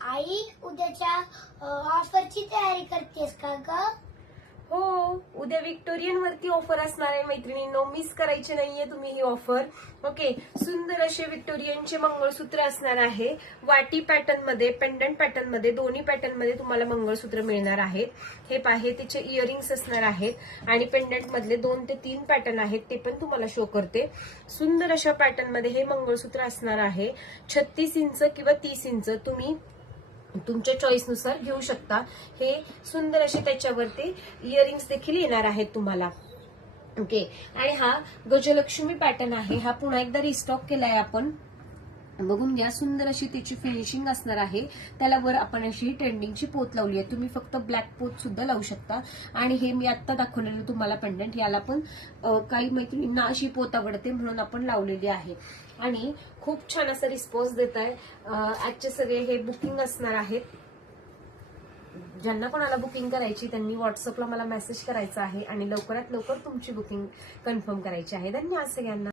आई उद्याच्या ऑफरची तयारी करतेस का ग? हो, उद्या विक्टोरियन वरती ऑफर असणार आहे मैत्रिणींनो, मिस करायची नाहीये तुम्ही ही ऑफर. ओके, सुंदर असे विक्टोरियनचे मंगळसूत्र असणार आहे. वाटी पॅटर्न मध्ये, पेंडंट पॅटर्न मध्ये, दोन्ही पॅटर्न मध्ये तुम्हाला मंगळसूत्र मिळणार आहेत. हे पाहे त्याचे इयरिंग्स असणार आहेत आणि पेंडंट मधले 2 ते 3 पॅटर्न आहेत, ते पण तुम्हाला शो करते. सुंदर अशा पॅटर्न मध्ये हे मंगळसूत्र असणार आहे. 36 इंच किंवा 30 इंच तुम्ही तुमच्या चॉईसनुसार घेऊ शकता. हे सुंदर असे त्याच्यावरती इयरिंग्स देखील येणार आहेत तुम्हाला. ओके, आणि हा गजलक्ष्मी पॅटर्न आहे. हा पुन्हा एकदा रिस्टॉक केलाय आपण, बघून घ्या. सुंदर अशी त्याची फिनिशिंग असणार आहे. त्याला वर आपण अशी ट्रेंडिंगची पोत लावली आहे. तुम्ही फक्त ब्लॅक पोत सुद्धा लावू शकता. आणि हे मी आता दाखवलेलं तुम्हाला पेंडंट, याला पण काही मैत्रिणींना अशी पोत आवडते म्हणून आपण लावलेली आहे. आणि खूप छान असा रिस्पॉन्स देत आहे. आजचे सगळे हे बुकिंग असणार आहेत. ज्यांना कोणाला बुकिंग करायची त्यांनी व्हॉट्सअपला मला मेसेज करायचा आहे आणि लवकरात लवकर तुमची बुकिंग कन्फर्म करायची आहे. धन्यवाद सगळ्यांना.